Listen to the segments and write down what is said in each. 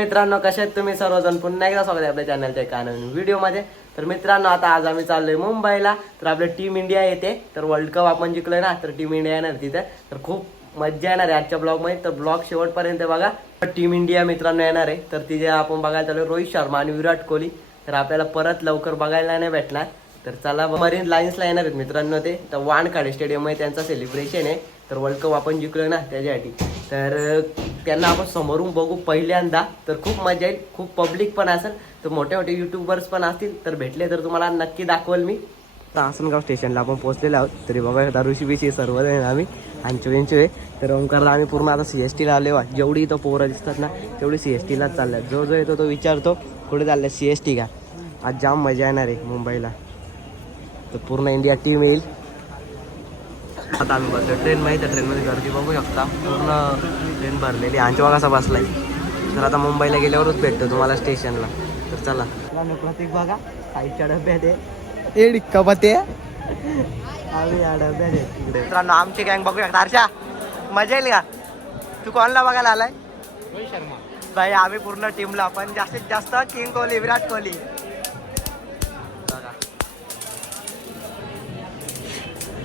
मित्रांनो कसे आहेत तुम्ही सर्वजण? पुन्हा एकदा स्वागत आहे आपल्या चॅनलच्या एका नवीन व्हिडिओमध्ये तर मित्रांनो आता आज आम्ही चाललोय मुंबईला. तर आपलं टीम इंडिया येते. तर वर्ल्ड कप आपण जिंकलोय ना तर टीम इंडिया येणार तिथे. तर खूप मज्जा येणार आहे आजच्या ब्लॉगमध्ये तर ब्लॉग शेवटपर्यंत बघा. टीम इंडिया मित्रांनो येणार आहे. तर तिथे आपण बघायला चालू रोहित शर्मा आणि विराट कोहली. तर आपल्याला परत लवकर बघायला नाही भेटणार. तर चला मरीन लाईन्सला येणार आहेत मित्रांनो ते. तर वानखाडे स्टेडियममध्ये त्यांचा सेलिब्रेशन आहे. तर वर्ल्ड कप आपण जिंकलो ना त्याच्यासाठी. तर त्यांना आपण समोरून बघू पहिल्यांदा. तर खूप मजा येईल. खूप पब्लिक पण असेल. तर मोठे मोठे युट्यूबर्स पण असतील. तर भेटले तर तुम्हाला नक्की दाखवेल मी. आता आसनगाव स्टेशनला आपण पोहोचलेलो आहोत. तरी बघा आता ऋषी बिशी सर्व जण आम्ही आमच्या आहे. तर ओंकारला आम्ही पूर्ण आता सी एस टीला आले वा जेवढी इथं पोरं दिसतात ना तेवढी सी एस टीलाच चालल्या जो जो येतो तो विचारतो कुठे चाललं सी एस टी का? आज जाम मजा येणार आहे मुंबईला. तर पूर्ण इंडिया टीम येईल. आता आम्ही बसलो ट्रेनमध्ये त्या ट्रेनमध्ये गर्दी बघू शकता पूर्ण ट्रेन भरलेली आंचवा कसा बसलाय. तर आता मुंबईला गेल्यावरच भेटतो तुम्हाला स्टेशनला. तर चला. प्रतीक बघा साईडच्या डब्यात आहे. ए डिक्कापते आम्ही या डब्यात आहे. तिकडे मित्रांनो आमची गँग बघू शकता हर्षा मजा येईल का? तू कोणला बघायला आलाय? भाई आम्ही पूर्ण टीमला पण जास्तीत जास्त किंग कोहली विराट कोहली.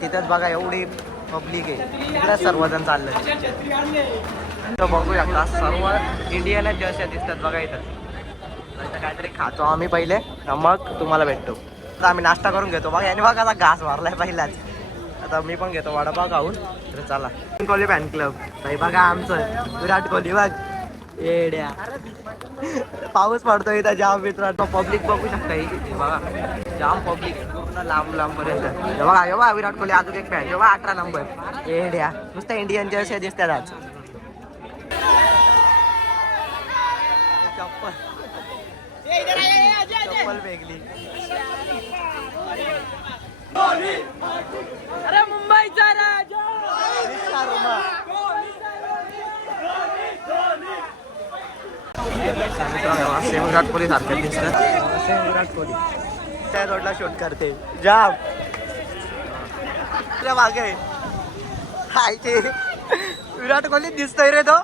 तिथंच बघा एवढी पब्लिक आहे. तिथं सर्वजण चाललं. इथं बघू शकता सर्व इंडियनच जसे दिसतात बघा इथं. काहीतरी खातो आम्ही पहिले मग तुम्हाला भेटतो. तर आम्ही नाश्ता करून घेतो. बघा याने बघा आता घास मारलाय पहिलाच. आता मी पण घेतो वडापाव खाऊन. तर चला. कोहली फॅन क्लब नाही बघा आमचं. विराट कोहली बघ. येड्या. पाऊस पडतो इथं जाम मित्रांनो. पब्लिक बघू शकता बघा. जाम पब्लिक पूर्ण लांब लांब पर्यंत. हे बघा हे बघा विराट कोहली अजून एक फॅन हे बघा अठरा नंबर येड्या नुसतं इंडियन जर्सी दिसतात आज. चप्पल. चप्पल वेगळी. अरे मुंबईचा राजा! सेम विराट कोहली सारखे दिसतात. सेम विराट कोहली. त्या रोडला शूट करते. जाम. तुझ्या मागे. खायचे विराट कोहली दिसतोय रे तो.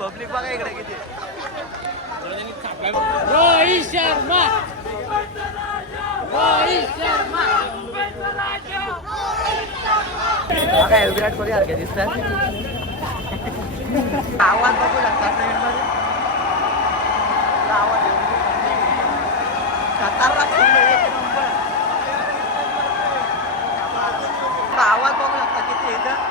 पब्लिक बघा इकडे किती. रोहित शर्मा. रोहित शर्मा. हे विराट कोहली सारखे दिसतात. आवाज बघू लागतात ट्रेनमध्ये आवाज खतरनाक scene आहे, एक नंबर. आवाज बघू लागता किती इथं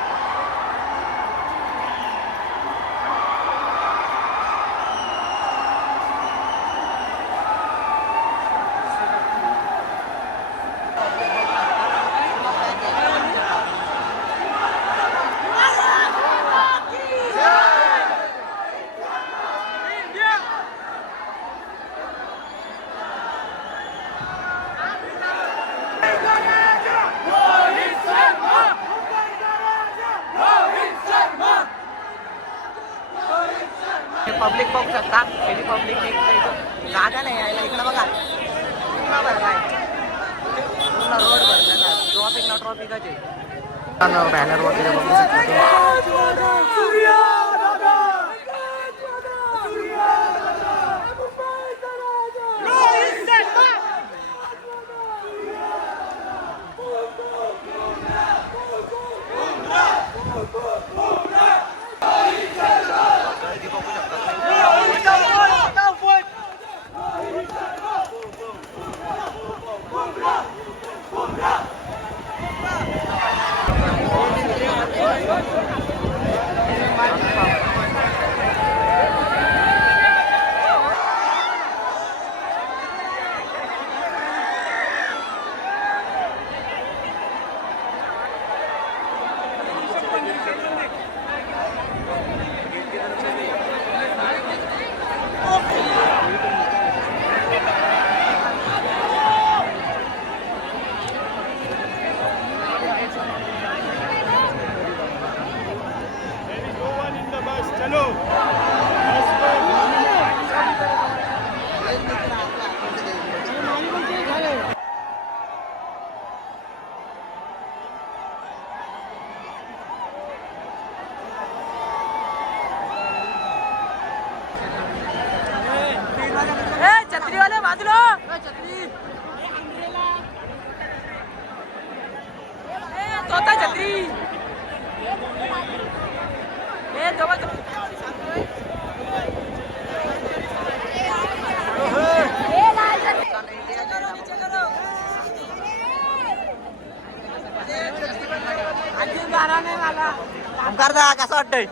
पब्लिक बघू शकता. किती पब्लिक गाड्या नाही यायला. इकडं बघा. पूर्ण भरलाय. पूर्ण रोड भरलेला ट्रॉफिक ना ट्रॉफिकच आहे बॅनर वगैरे बघू शकता बाजूला. तोता छत्री. मला. ओंकार दा कसं वाटतंय?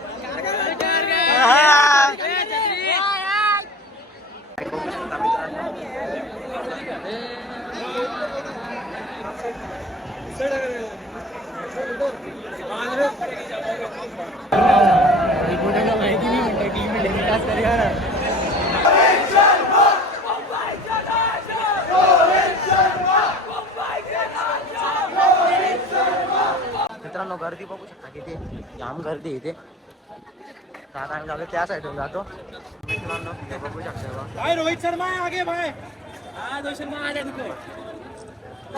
मित्रांनो गर्दी बघू शकता किती? जाम गर्दी इथे. आता आम्ही झालो त्या साईडून जातो. मित्रांनो बघू शकता रोहित शर्मा आगे भाई. रोहित शर्मा आ देखो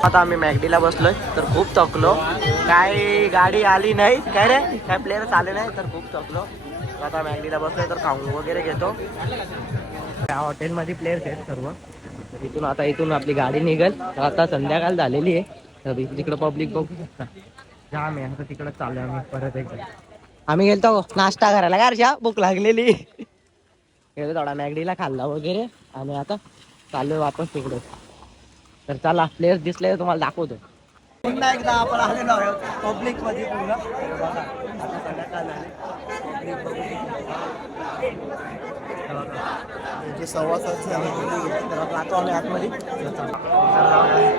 आता आम्ही मॅगडीला बसलोय तर खूप थकलो. काय गाडी आली नाही. काय रे? काय प्लेयर्स आले नाही तर खूप थकलो. आता मॅगडीला बसलोय तर खाऊन वगैरे घेतो. त्या हॉटेलमध्ये प्लेयर्स आहेत सर्व. इथून आता इथून आपली गाडी निघेल. तर आता संध्याकाळ झालेली आहे. तर तिकडं पब्लिक बघू शकता. जाम आहे आता तिकडं चालू आम्ही परत एकदा. आम्ही गेलतो नाश्ता करायला. का अर्षा भूक लागलेली. गेलो थोडा मॅगडीला खाल्ला वगैरे. आणि आता चाललोय वापस तिकडे. तर चला प्लेयर्स दिसले तुम्हाला दाखवतो. पुन्हा एकदा आपण आलेलो आहोत पब्लिकमध्ये पूर्ण. हे बघा, आता संध्याकाळ झाली. Public बघू शकता. हे बघा. यांची सव्वा सातची आम्ही meeting घेतली. तर आता जातो आम्ही आतमध्ये तर चला. तर जाऊया.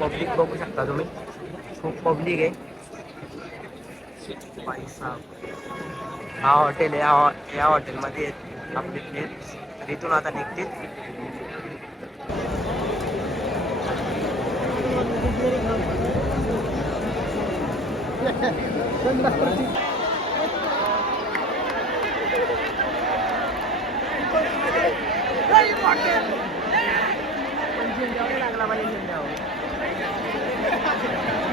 पब्लिक बघू शकता तुम्ही खूप पब्लिक आहे भाई साहब. हा हॉटेल या हॉ- या हॉटेलमध्ये आहेत आपले प्लेट तर इथून आता निघतील पब्लिक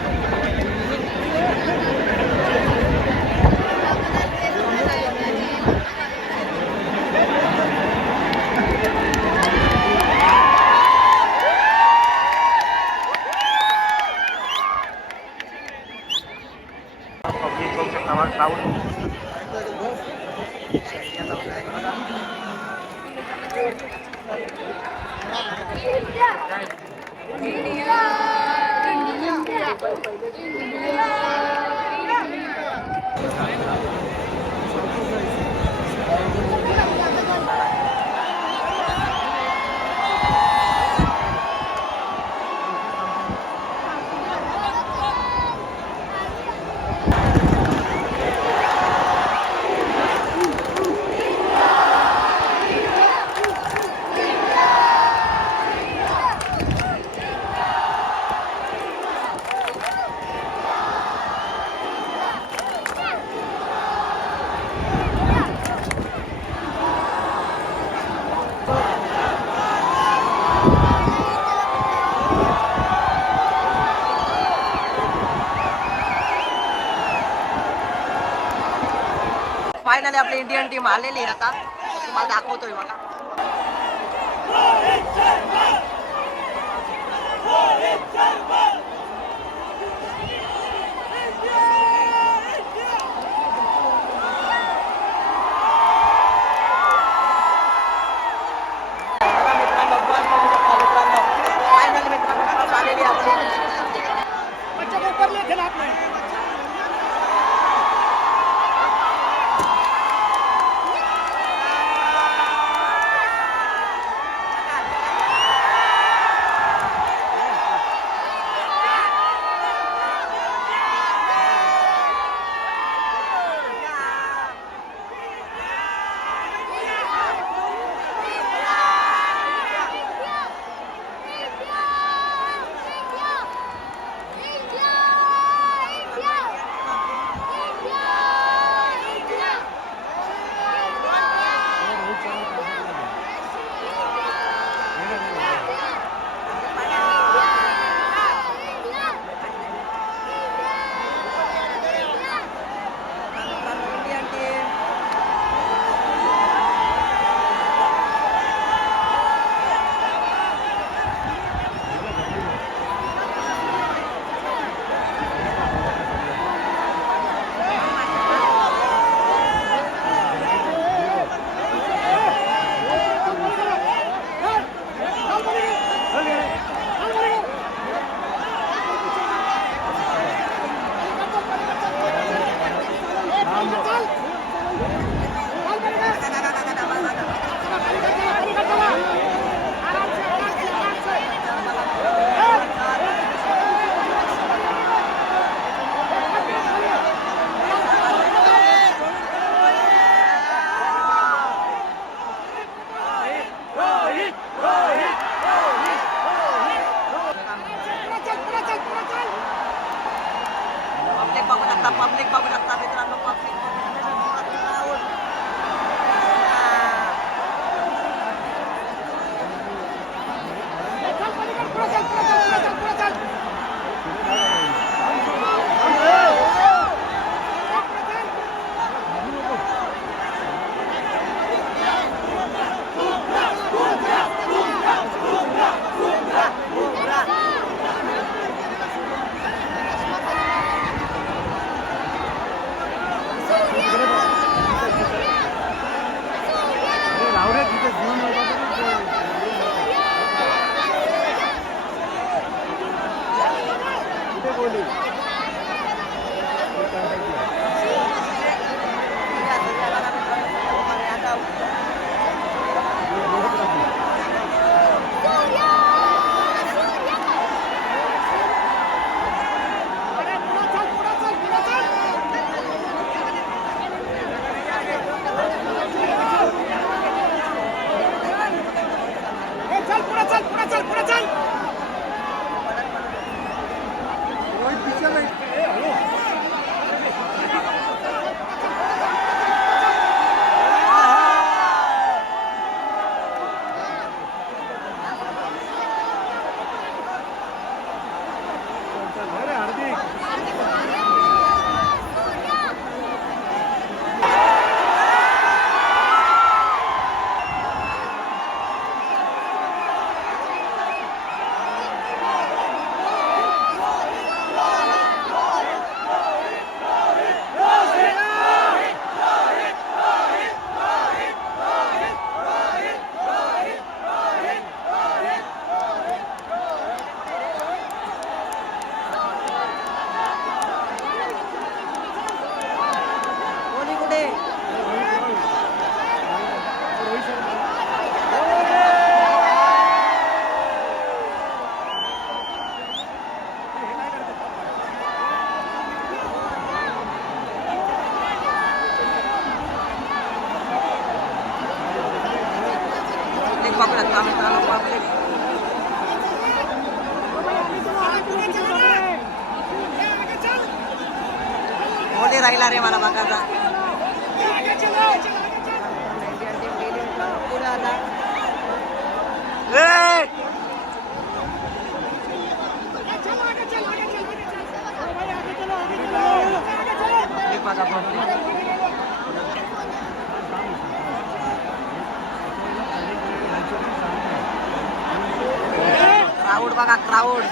टीम आलेली आहे आता. तुम्हाला दाखवतोय बघा. করে बघू शकता मित्रांनो पब्लिक कोणी राहिला रे मला बघायचा ए! Public बघा बघा क्राऊड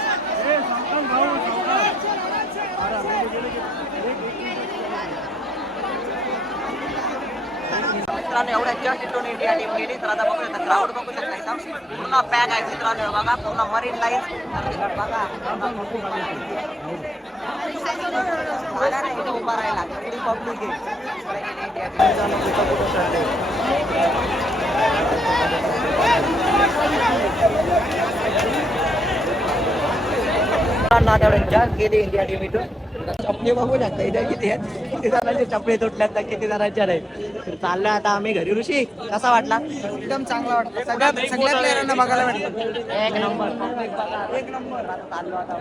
मित्रांनो एवढ्या जस्ट इथून इंडिया टीम गेली तर आता बघू शकता क्राऊड बघू शकता इथं पूर्ण पॅक आहे मित्रांनो हे बघा पूर्ण मरीन लाईन बघा जागा नाही इथे उभा राहिला एवढी पब्लिक आहे इंडिया ना तेवढ्या जास्त गेली इंडिया टीम इथून चपले बघू शकता इथे किती आहेत. किती जणांचे चपले तुटल्यात तर किती जणांच्या नाही. तर चाललोय आता आम्ही घरी. ऋषी कसा वाटला? एकदम चांगला वाटतं सगळ्या सगळ्या प्लेयरांना बघायला भेटलं. एक नंबर. एक नंबर. आता चाललो आता.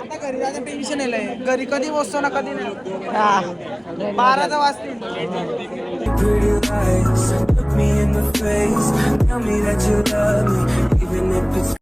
आता घरी जायचं टेन्शन येलंय घरी कधी बसतो ना कधी नाही. बारा तर वाजतील. Pretty lights, look me in the face, tell me that you love me.